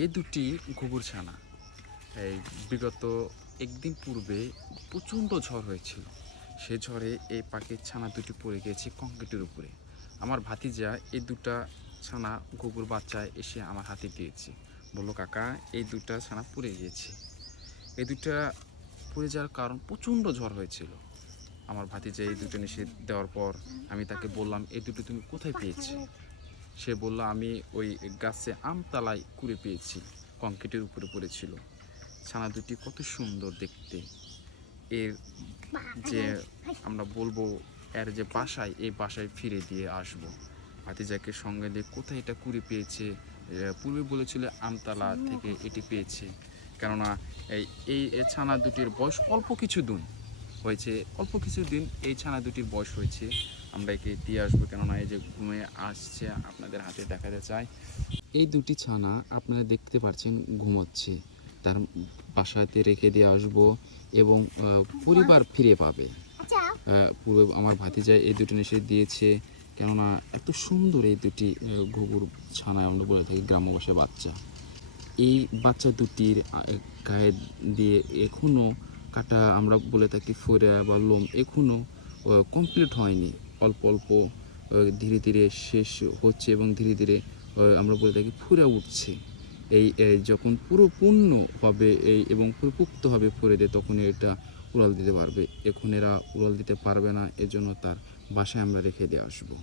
এই দুটি ঘুঘুর ছানা এই বিগত একদিন পূর্বে প্রচণ্ড ঝড় হয়েছিল। সে ঝড়ে এই পাখির ছানা দুটি পড়ে গিয়েছে কংক্রিটের উপরে। আমার ভাতিজা এই দুটা ছানা ঘুঘুর বাচ্চা এসে আমার হাতে দিয়েছে, বললো কাকা এই দুটা ছানা পড়ে গিয়েছে। এই দুটা পড়ে যাওয়ার কারণ প্রচণ্ড ঝড় হয়েছিল। আমার ভাতিজা এই দুটো নিষেধ দেওয়ার পর আমি তাকে বললাম এই দুটো তুমি কোথায় পেয়েছি? সে বলল আমি ওই গাছে আমতলায় কুড়ে পেয়েছি, কংক্রিটের উপরে পড়েছিল। ছানা দুটি কত সুন্দর দেখতে। এর যে আমরা বলবো এর যে বাসায়, এই বাসায় ফিরে দিয়ে আসবো। ভাতিজাকে সঙ্গে নিয়ে কোথায় এটা কুড়ে পেয়েছে, পূর্বে বলেছিল আমতলা থেকে এটি পেয়েছে। কেননা এই ছানা দুটির বয়স অল্প কিছু দিন হয়েছে, অল্প কিছু দিন এই ছানা দুটির বয়স হয়েছে। আমরা একে দিয়ে আসবো, কেননা এই যে ঘুমে আসছে আপনাদের হাতে দেখাতে চাই। এই দুটি ছানা আপনারা দেখতে পাচ্ছেন ঘুমাচ্ছে, তার বাসাতে রেখে দিয়ে আসবো এবং পরিবার ফিরে পাবে। পুরো আমার ভাতিজা এই দুটো নিষেধ দিয়েছে, কেননা এত সুন্দর এই দুটি ঘুঘুর ছানা, আমরা বলে থাকি গ্রাম্য ভাষায় বাচ্চা। এই বাচ্চা দুটির গায়ে দিয়ে এখনও কাটা, আমরা বলে থাকি ফোড়া বা লোম এখনও কমপ্লিট হয়নি, অল্প অল্প ধীরে ধীরে শেষ হচ্ছে এবং ধীরে ধীরে আমরা বলে থাকি ফুরে উঠছে। এই যখন পুরো পূর্ণ হবে এবং পরিপুক্ত হবে ফুরে দিয়ে, তখন এটা উড়াল দিতে পারবে। এখন এরা উড়াল দিতে পারবে না, এজন্য তার বাসায় আমরা রেখে দিয়ে আসবো।